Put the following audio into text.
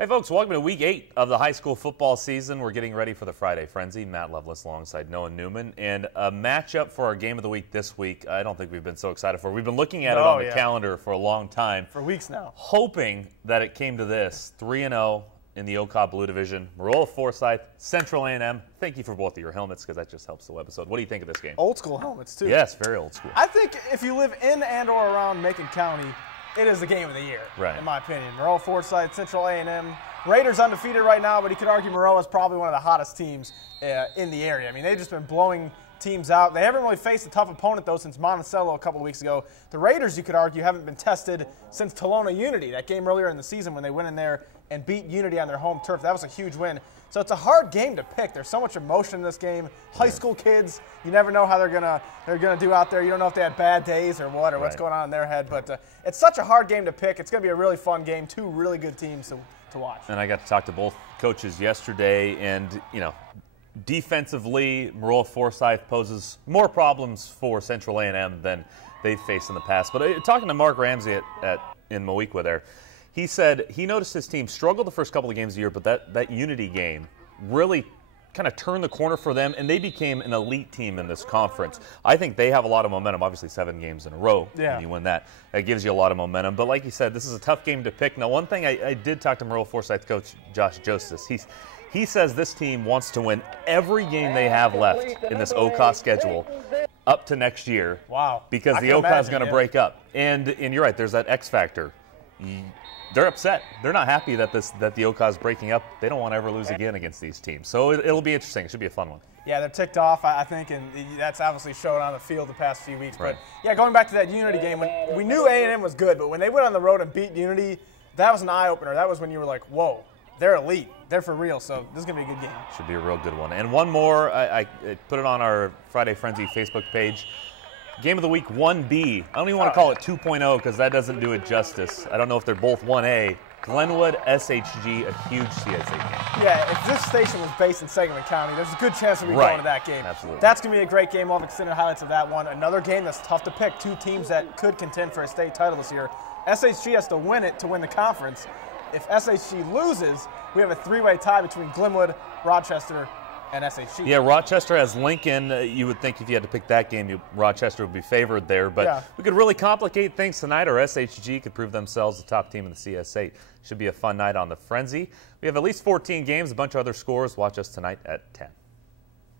Hey folks, welcome to week 8 of the high school football season. We're getting ready for the Friday Frenzy. Matt Lovelace alongside Noah Newman. And a matchup for our game of the week this week, I don't think we've been so excited for. We've been looking at it on the calendar for a long time. For weeks now. Hoping that it came to this. 3-0 in the OCA Blue Division. Marola Forsyth, Central A&M. Thank you for both of your helmets because that just helps the webisode. What do you think of this game? Old school helmets too. Yes, very old school. I think if you live in and or around Macon County, it is the game of the year, in my opinion. Marola Forsyth, Central A&M. Raiders undefeated right now, but you could argue Marola is probably one of the hottest teams in the area. I mean, they've just been blowing teams out. They haven't really faced a tough opponent, though, since Monticello a couple of weeks ago. The Raiders, you could argue, haven't been tested since Tolona Unity, that game earlier in the season when they went in there and beat Unity on their home turf. That was a huge win. So it's a hard game to pick. There's so much emotion in this game. High school kids, you never know how they're gonna do out there. You don't know if they had bad days or what, or what's going on in their head. But it's such a hard game to pick. It's going to be a really fun game. Two really good teams to watch. And I got to talk to both coaches yesterday, and defensively, Marola Forsyth poses more problems for Central A&M than they've faced in the past. But talking to Mark Ramsey in Moequa there, he said he noticed his team struggled the first couple of games of the year, but that Unity game really kind of turned the corner for them, and they became an elite team in this conference. I think they have a lot of momentum. Obviously, 7 games in a row, and you win that. That gives you a lot of momentum. But like you said, this is a tough game to pick. Now, one thing I did talk to Marola Forsyth coach Josh Joseph. He says this team wants to win every game they have left in this OCA schedule up to next year. Wow. Because the OCA is going to break up. And you're right, there's that X factor. They're upset. They're not happy that the OCA is breaking up. They don't want to ever lose again against these teams. So it'll be interesting. It should be a fun one. Yeah, they're ticked off, I think, and that's obviously shown on the field the past few weeks. Right. But, yeah, going back to that Unity game, when we knew A&M was good, but when they went on the road and beat Unity, that was an eye-opener. That was when you were like, whoa, they're elite. They're for real, so this is going to be a good game. Should be a real good one. And one more, I put it on our Friday Frenzy Facebook page. Game of the week 1B. I don't even want to call it 2.0 because that doesn't do it justice. I don't know if they're both 1A. Glenwood SHG, a huge CSA game. Yeah, if this station was based in Sangamon County, there's a good chance that we'd go into that game. Absolutely. That's going to be a great game. We'll have extended highlights of that one. Another game that's tough to pick. 2 teams that could contend for a state title this year. SHG has to win it to win the conference. If SHG loses, we have a 3-way tie between Glenwood, Rochester, and SHG. Yeah, Rochester has Lincoln. You would think if you had to pick that game, Rochester would be favored there. But we could really complicate things tonight, or SHG could prove themselves the top team in the CS8. Should be a fun night on the Frenzy. We have at least 14 games, a bunch of other scores. Watch us tonight at 10.